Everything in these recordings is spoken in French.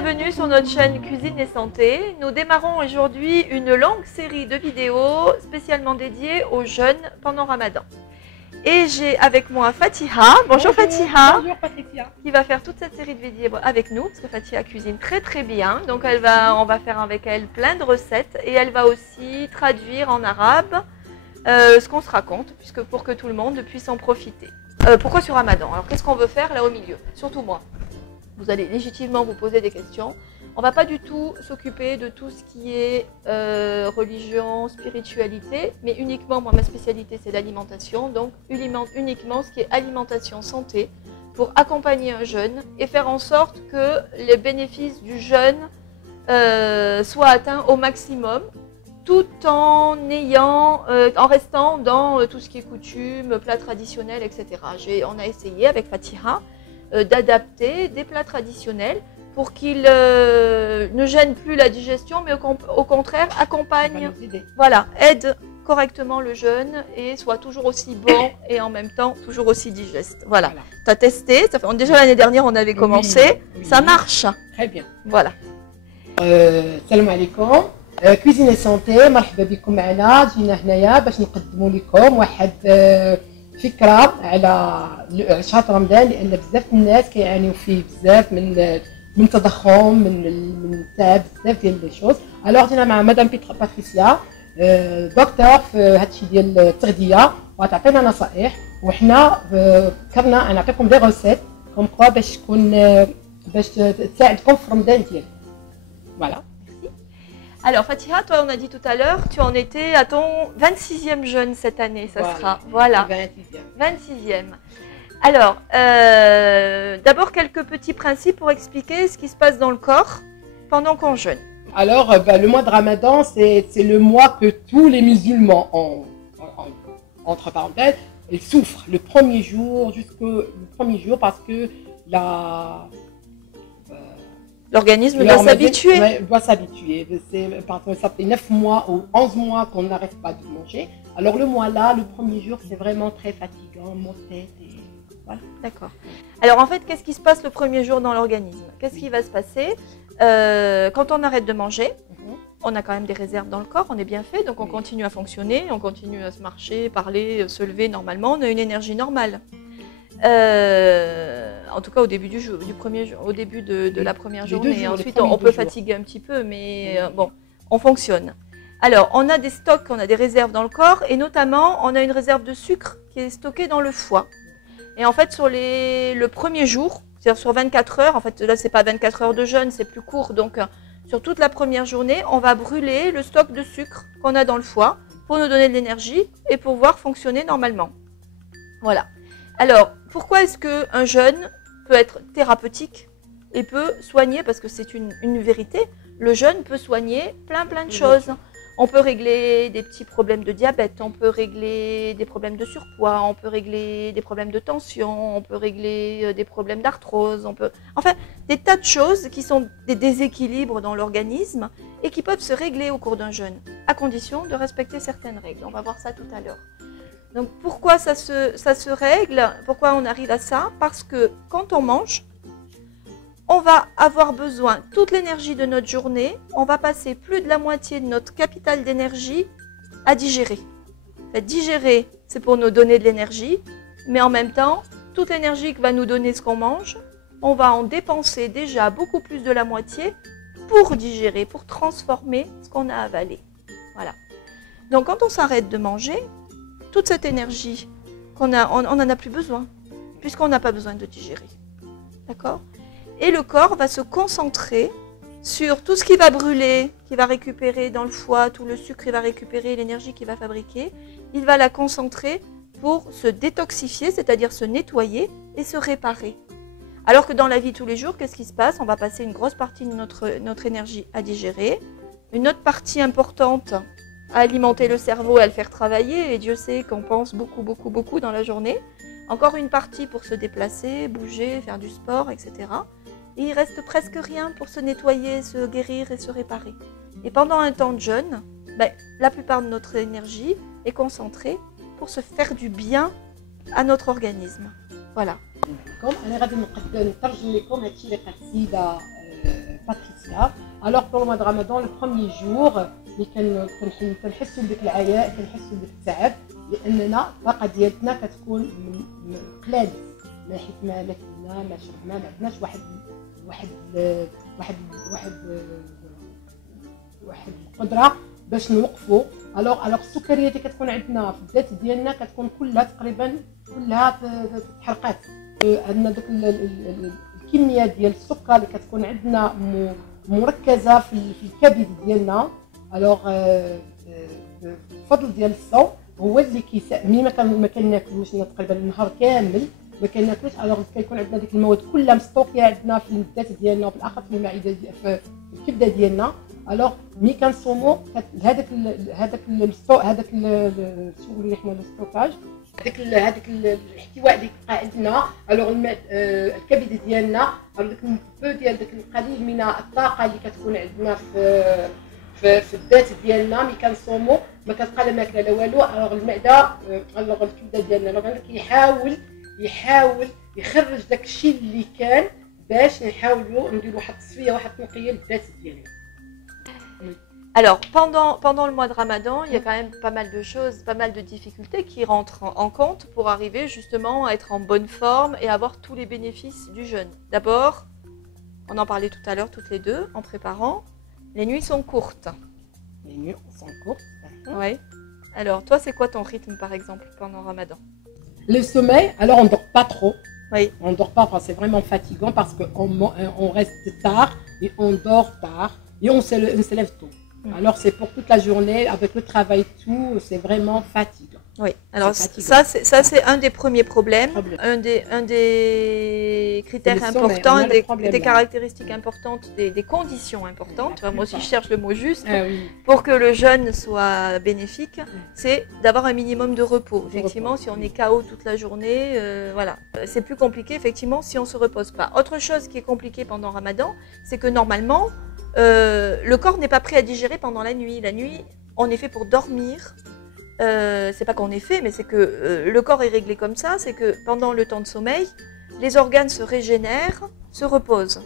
bienvenue sur notre chaîne Cuisine et Santé. Nous démarrons aujourd'hui une longue série de vidéos spécialement dédiées aux jeûnes pendant Ramadan. Et j'ai avec moi Fatiha. Bonjour Fatiha. Bonjour Patricia. Qui va faire toute cette série de vidéos avec nous, parce que Fatiha cuisine très très bien. Donc on va faire avec elle plein de recettes et elle va aussi traduire en arabe ce qu'on se raconte, puisque pour que tout le monde puisse en profiter. Pourquoi sur Ramadan? Alors qu'est-ce qu'on veut faire là au milieu? Surtout moi. Vous allez légitimement vous poser des questions. On ne va pas du tout s'occuper de tout ce qui est religion, spiritualité, mais uniquement, moi ma spécialité c'est l'alimentation, donc uniquement ce qui est alimentation santé pour accompagner un jeûne et faire en sorte que les bénéfices du jeûne soient atteints au maximum, tout en restant dans tout ce qui est coutume, plats traditionnels, etc. On a essayé avec Fatiha d'adapter des plats traditionnels pour qu'ils ne gênent plus la digestion, mais au contraire accompagnent, voilà, aident correctement le jeûne et soit toujours aussi bon et en même temps toujours aussi digeste. Voilà. Tu as testé, déjà l'année dernière on avait commencé, oui. Ça marche. Très bien. Voilà. Salam alaikum. Cuisine et santé, مرحبا بكم معنا. جينا هنايا باش نقدموا لكم واحد فكره على شهر رمضان، لان بزاف الناس كيعانيو فيه بزاف من تضخم، من تعب، بزاف ديال لي شوز. الوغ جينا مع مدام باتريسيا دكتور في هادشي ديال التغذيه وغتعطينا نصائح، وحنا فكرنا نعطيكم دي روسيت كوم كوا باش تساعدكم في رمضان ديالكم. Voilà. Alors Fatiha, toi on a dit tout à l'heure, tu en étais à ton 26e jeûne cette année, ça sera. Voilà. 26e. Alors, d'abord quelques petits principes pour expliquer ce qui se passe dans le corps pendant qu'on jeûne. Alors, le mois de Ramadan, c'est le mois que tous les musulmans, entre parenthèses, ils souffrent le premier jour parce que l'organisme doit s'habituer. Doit s'habituer. Parce que ça fait 9 mois ou 11 mois qu'on n'arrête pas de manger. Alors le mois là, le premier jour, c'est vraiment très fatigant, maux de tête et voilà. D'accord. Alors en fait, qu'est-ce qui se passe le premier jour dans l'organisme? Qu'est-ce qui va se passer quand on arrête de manger? On a quand même des réserves dans le corps, on est bien fait, donc on continue à fonctionner, on continue à se marcher, parler, se lever normalement, on a une énergie normale. En tout cas au début au début de la première journée. Ensuite on peut fatiguer un petit peu, mais bon, on fonctionne. Alors on a des stocks, on a des réserves dans le corps, et notamment on a une réserve de sucre qui est stockée dans le foie. Et en fait sur le premier jour, c'est-à-dire sur 24 heures, en fait là c'est pas 24 heures de jeûne, c'est plus court, donc sur toute la première journée on va brûler le stock de sucre qu'on a dans le foie pour nous donner de l'énergie et pour pouvoir fonctionner normalement. Voilà. Alors, pourquoi est-ce qu'un jeûne peut être thérapeutique et peut soigner, parce que c'est une vérité, le jeûne peut soigner plein de choses. On peut régler des petits problèmes de diabète, on peut régler des problèmes de surpoids, on peut régler des problèmes de tension, on peut régler des problèmes d'arthrose, enfin, des tas de choses qui sont des déséquilibres dans l'organisme et qui peuvent se régler au cours d'un jeûne, à condition de respecter certaines règles. On va voir ça tout à l'heure. Donc pourquoi ça se règle? Pourquoi on arrive à ça? Parce que quand on mange, on va avoir besoin toute l'énergie de notre journée, on va passer plus de la moitié de notre capital d'énergie à digérer. En fait, digérer, c'est pour nous donner de l'énergie, mais en même temps, toute l'énergie que va nous donner ce qu'on mange, on va en dépenser déjà beaucoup plus de la moitié pour digérer, pour transformer ce qu'on a avalé. Voilà. Donc quand on s'arrête de manger, toute cette énergie on n'en a plus besoin, puisqu'on n'a pas besoin de digérer. D'accord? Et le corps va se concentrer sur tout ce qui va brûler, qui va récupérer dans le foie, tout le sucre qu'il va récupérer, l'énergie qu'il va fabriquer. Il va la concentrer pour se détoxifier, c'est-à-dire se nettoyer et se réparer. Alors que dans la vie de tous les jours, qu'est-ce qui se passe? On va passer une grosse partie de notre énergie à digérer, une autre partie importante à alimenter le cerveau et à le faire travailler, et Dieu sait qu'on pense beaucoup dans la journée. Encore une partie pour se déplacer, bouger, faire du sport, etc. Et il reste presque rien pour se nettoyer, se guérir et se réparer. Et pendant un temps de jeûne, la plupart de notre énergie est concentrée pour se faire du bien à notre organisme. Voilà. أنا غادي نترجم لكم هادشي اللي قالت السيدة باتريسيا. الوغ بور الموا دو رمضان لو بروميي جور اللي كنحسوا بديك العياء كنحسوا بديك التعب لاننا الطاقه ديالتنا كتكون قلال ما حيت ما كلنا ما شربنا ما عندناش واحد القدره باش نوقفوا. الوغ السكريات اللي كتكون عندنا في الذات ديالنا كتكون كلها تقريبا كلها تحرقات. عندنا داك الكميه ديال السكر اللي كتكون عندنا مركزه في الكبد ديالنا. الوغ الفضل ديال الصوم هو اللي ملي ما كناكلوش تقريبا النهار كامل ما كناكلوش. الوغ كيكون عندنا ديك المواد كلها مستوكيه عندنا في الذات ديالنا وبالاخص في المعده في الكبده ديالنا. الوغ ملي كنصوموا هذاك شنو نقولوا حنا الستوكاج هذاك الاحتواء اللي كيبقى عندنا. الوغ الكبد ديالنا داك البو ديال داك القليل من الطاقه اللي كتكون عندنا في الذات ديالنا ملي كنصوموا ما كتبقى لا ماكله لا والو. الوغ المعده الوغ الكبده ديالنا الوغ كيحاول يخرج داك الشيء اللي كان باش نحاولوا نديروا واحد التصفيه واحد التنقيه للذات ديالنا. Alors, pendant le mois de Ramadan, il y a quand même pas mal de choses, pas mal de difficultés qui rentrent en compte pour arriver justement à être en bonne forme et avoir tous les bénéfices du jeûne. D'abord, on en parlait tout à l'heure toutes les deux en préparant, les nuits sont courtes. Les nuits sont courtes. Oui. Alors, toi, c'est quoi ton rythme par exemple pendant Ramadan? Le sommeil, alors on ne dort pas trop. Oui. On ne dort pas parce que c'est vraiment fatigant parce qu'on reste tard et on dort tard et on se lève tôt. Alors c'est pour toute la journée, avec le travail et tout, c'est vraiment fatigant. Oui, alors ça c'est un des premiers problèmes, un des critères importants, des caractéristiques importantes, des conditions importantes. Enfin, moi aussi je cherche le mot juste, pour que le jeûne soit bénéfique, c'est d'avoir un minimum de repos. Effectivement, si on est KO toute la journée, voilà, c'est plus compliqué effectivement si on ne se repose pas. Autre chose qui est compliquée pendant Ramadan, c'est que normalement, le corps n'est pas prêt à digérer pendant la nuit. La nuit, on est fait pour dormir. C'est pas qu'on est fait, mais c'est que le corps est réglé comme ça. C'est que pendant le temps de sommeil, les organes se régénèrent, se reposent.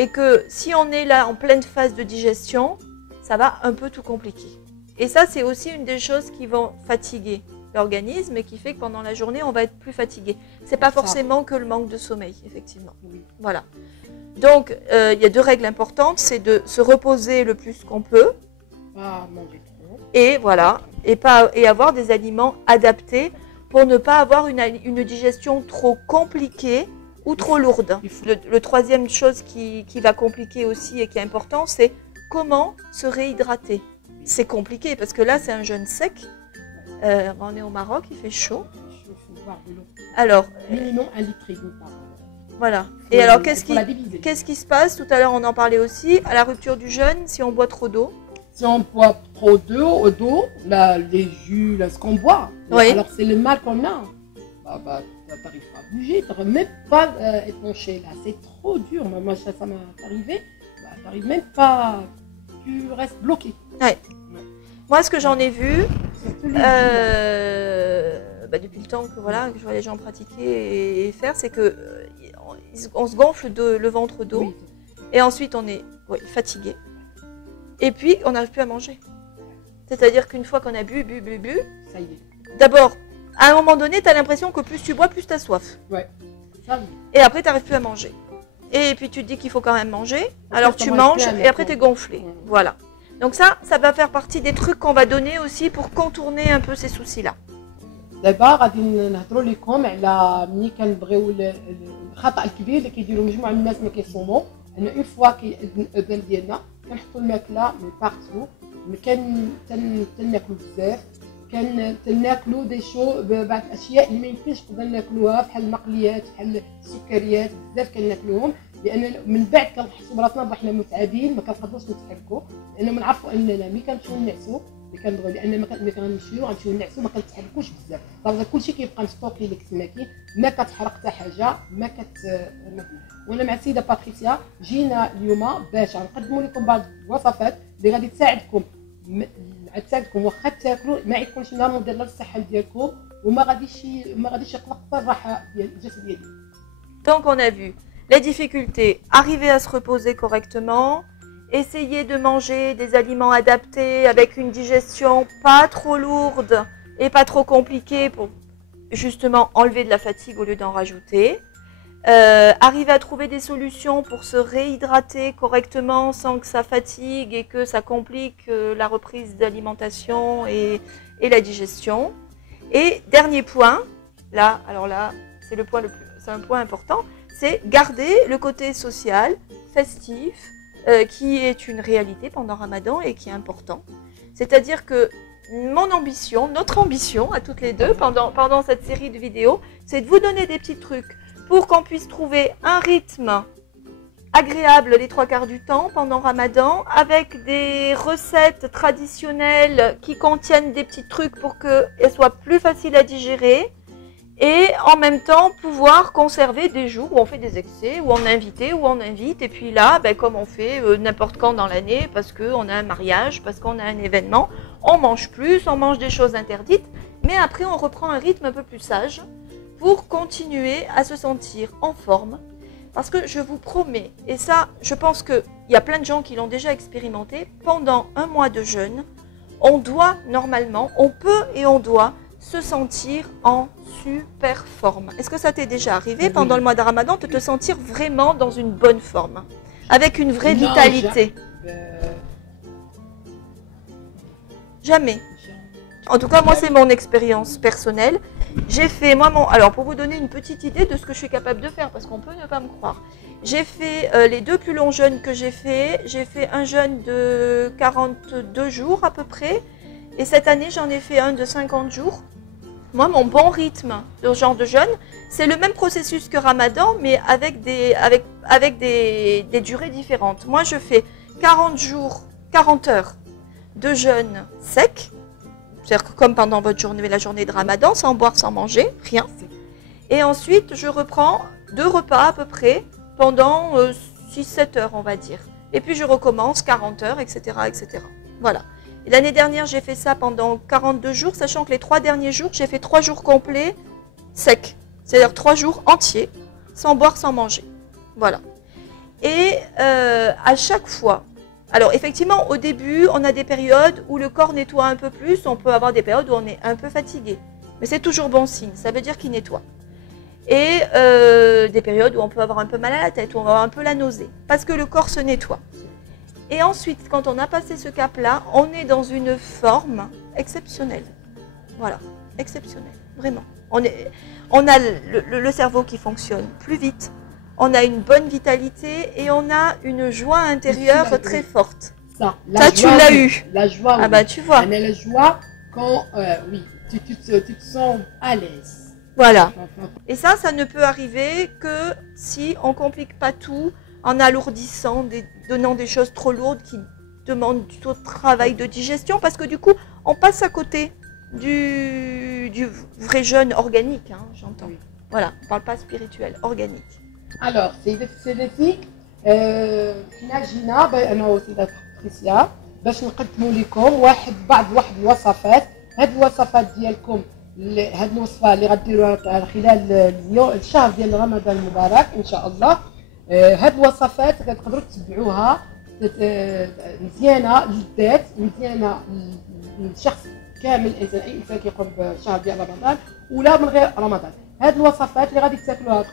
Et que si on est là en pleine phase de digestion, ça va un peu tout compliquer. Et ça, c'est aussi une des choses qui vont fatiguer l'organisme et qui fait que pendant la journée, on va être plus fatigué. C'est pas forcément que le manque de sommeil, effectivement. Voilà. Donc, il y a deux règles importantes, c'est de se reposer le plus qu'on peut, pas manger trop, et voilà, et avoir des aliments adaptés pour ne pas avoir une digestion trop compliquée ou trop lourde. Le troisième chose qui va compliquer aussi et qui est important, c'est comment se réhydrater. C'est compliqué parce que là, c'est un jeûne sec. On est au Maroc, il fait chaud. Alors, minimum 1 litre et demi par an. Voilà. Et alors, qu'est-ce qui se passe? Tout à l'heure, on en parlait aussi. À la rupture du jeûne, si on boit trop d'eau. Si on boit trop d'eau, les jus, ce qu'on boit, alors c'est le mal qu'on a. Tu n'arrives pas à bouger, tu n'arrives même pas à épancher là. C'est trop dur. Moi, ça m'est arrivé. Tu n'arrives même pas. Tu restes bloqué. Ouais. Moi, ce que j'en ai vu, depuis le temps que je vois les gens pratiquer et faire, c'est que on se gonfle le ventre d'eau et ensuite on est fatigué et puis on n'arrive plus à manger. C'est-à-dire qu'une fois qu'on a bu, ça y est. D'abord, à un moment donné, tu as l'impression que plus tu bois, plus tu as soif. Ouais. Ça, oui. Et après, tu n'arrives plus à manger. Et puis tu te dis qu'il faut quand même manger, alors tu manges et après tu es gonflé. Voilà. Donc ça va faire partie des trucs qu'on va donner aussi pour contourner un peu ces soucis-là. دابا غادي نهضروا لكم على ملي كنبغيو الخطا الكبير اللي كيديروا مجموعه من الناس ملي كيصوموا، ان اون فوا كيأذن الاذان ديالنا كنحطوا الماكله من بارتو، تناكلوا بزاف، تناكلوا دي شو بعض الاشياء اللي ما يمكنش نقدر ناكلوها بحال المقليات بحال السكريات بزاف كناكلوهم، لان من بعد كنحسوا براسنا بحنا متعبين ما كنقدروش نتحركوا، لان كنعرفوا اننا ملي كنمشيو نعسوا كنبغيو لان ملي غنمشيو نعسوا ما كنتحركوش بزاف، دابا كلشي كيبقى مستوكي لك تماكي، ما كتحرق حتى حاجه وانا مع السيده باتريسيا جينا اليوم باش غنقدموا لكم بعض الوصفات اللي غادي تساعدكم واخا تاكلوا ما يكونش نهار مضر للصحه ديالكم وما غاديش يقلق حتى الراحه ديال الجسد ديالكم. Donc on a vu Les difficultés, arriver à se reposer correctement, essayer de manger des aliments adaptés avec une digestion pas trop lourde et pas trop compliquée pour justement enlever de la fatigue au lieu d'en rajouter. Arriver à trouver des solutions pour se réhydrater correctement sans que ça fatigue et que ça complique la reprise d'alimentation et la digestion. Et dernier point, là, alors là, c'est un point important, c'est garder le côté social, festif, qui est une réalité pendant Ramadan et qui est important. C'est-à-dire que notre ambition à toutes les deux pendant cette série de vidéos, c'est de vous donner des petits trucs pour qu'on puisse trouver un rythme agréable les 3/4 du temps pendant Ramadan, avec des recettes traditionnelles qui contiennent des petits trucs pour qu'elles soient plus faciles à digérer, et en même temps pouvoir conserver des jours où on fait des excès, où on invite, et puis là, comme on fait n'importe quand dans l'année, parce qu'on a un mariage, parce qu'on a un événement, on mange plus, on mange des choses interdites, mais après on reprend un rythme un peu plus sage, pour continuer à se sentir en forme, parce que je vous promets, et ça je pense qu'il y a plein de gens qui l'ont déjà expérimenté, pendant un mois de jeûne, on doit normalement, on peut et on doit se sentir en super forme. Est-ce que ça t'est déjà arrivé pendant le mois de Ramadan de te sentir vraiment dans une bonne forme, avec une vraie vitalité? Jamais. En tout cas, moi, c'est mon expérience personnelle. J'ai fait, alors pour vous donner une petite idée de ce que je suis capable de faire, parce qu'on peut ne pas me croire, j'ai fait les 2 plus longs jeûnes que j'ai fait un jeûne de 42 jours à peu près, et cette année, j'en ai fait un de 50 jours. Moi, mon bon rythme de ce genre de jeûne, c'est le même processus que Ramadan, mais avec des durées différentes. Moi, je fais 40 heures de jeûne sec, c'est-à-dire que comme pendant votre journée, la journée de Ramadan, sans boire, sans manger, rien. Et ensuite, je reprends 2 repas à peu près pendant 6-7 heures, on va dire. Et puis, je recommence 40 heures, etc. etc. Voilà. L'année dernière, j'ai fait ça pendant 42 jours, sachant que les 3 derniers jours, j'ai fait 3 jours complets secs. C'est-à-dire 3 jours entiers, sans boire, sans manger. Voilà. Et à chaque fois, alors effectivement, au début, on a des périodes où le corps nettoie un peu plus, on peut avoir des périodes où on est un peu fatigué. Mais c'est toujours bon signe, ça veut dire qu'il nettoie. Et des périodes où on peut avoir un peu mal à la tête, où on va avoir un peu la nausée, parce que le corps se nettoie. Et ensuite, quand on a passé ce cap-là, on est dans une forme exceptionnelle. Voilà, exceptionnelle, vraiment. On a le cerveau qui fonctionne plus vite, on a une bonne vitalité et on a une joie intérieure très forte. Ça, tu l'as eu. La joie, ah bah tu vois. On a la joie quand, oui, tu te sens à l'aise. Voilà. Et ça ne peut arriver que si on ne complique pas tout, en alourdissant, donnant des choses trop lourdes qui demandent du travail de digestion, parce que du coup, on passe à côté du vrai jeûne organique, hein, j'entends. Oui. Voilà, on ne parle pas spirituel, organique. Alors, سيداتي حنا جينا انا وسيدات باتريسيا باش نقدموا لكم بعض الوصفات. هاد الوصفات ديالكم، هاد الوصفه اللي غديروها خلال الشهر ديال رمضان المبارك ان شاء الله. هاد الوصفات كتقدروا تتبعوها مزيانه للذات، مزيانه للشخص كامل، الانسان اي انسان كيقوم بالشهر ديال رمضان ولا من غير رمضان. هاد الوصفات اللي غادي تاكلوها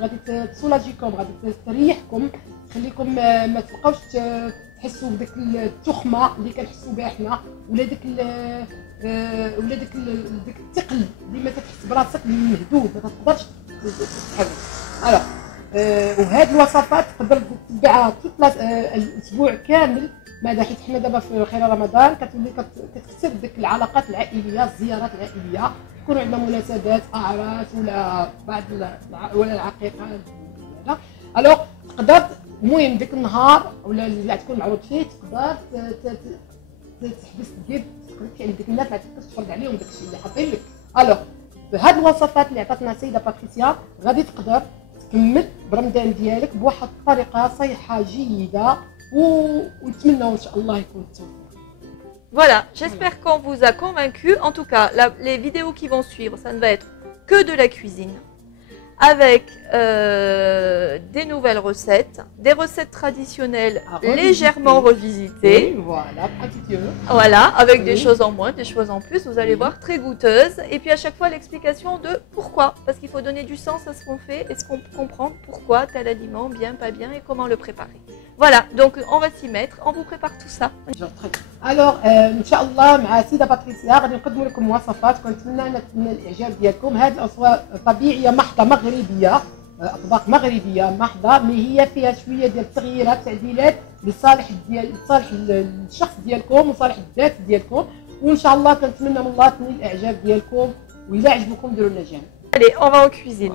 غادي تسولاجيكم، غادي تريحكم، تخليكم ما تبقاوش تحسوا بديك التخمه اللي كنحسوا بها حنا، ولا ديك الثقل اللي ما تحس براسك مهدود ما تقدرش تتحرك. الوغ وهاد الوصفات تقدر تتبعها الاسبوع كامل. ماذا حيت حنا دابا في خلال رمضان كتولي كتكثر ديك العلاقات العائليه، الزيارات العائليه، يكونوا عندنا مناسبات، اعراس ولا بعض ولا العقيقه. الوغ تقدر المهم ديك النهار ولا اللي تكون معروض فيه تقدر تحبس اليد، تقدر ديك الناس ما تقدرش تفرض عليهم داكشي اللي حاطين لك. الوغ بهاد الوصفات اللي عطاتنا السيده باتريسيا غادي تقدر تكمل برمضان ديالك بواحد الطريقه صحيحه جيده ونتمنوا ان شاء الله يكون التوفيق. Voilà, j'espère qu'on vous a convaincu. En tout cas, les vidéos qui vont suivre, ça ne va être que de la cuisine. avec des nouvelles recettes, des recettes traditionnelles légèrement revisitées. Oui, voilà, un petit peu. Voilà, avec des choses en moins, des choses en plus, vous allez voir, très goûteuses. Et puis à chaque fois l'explication de pourquoi, parce qu'il faut donner du sens à ce qu'on fait et ce qu'on comprend pourquoi tel aliment, bien, pas bien, et comment le préparer. Voilà, donc on va s'y mettre, on vous prépare tout ça. Alors, ان شاء الله مع سيده باتريسيا غادي نقدموا لكم وصفات كنتمنى تنال الاعجاب ديالكم. هذه الاصوات طبيعيه محضه مغربيه، اطباق مغربيه محضه، مي هي فيها شويه ديال التغييرات تعديلات لصالح الشخص ديالكم وصالح الذات ديالكم، وان شاء الله كنتمنى من الله تنال الاعجاب ديالكم، واذا عجبكم ديروا لنا جيم. Allez, on va en cuisine.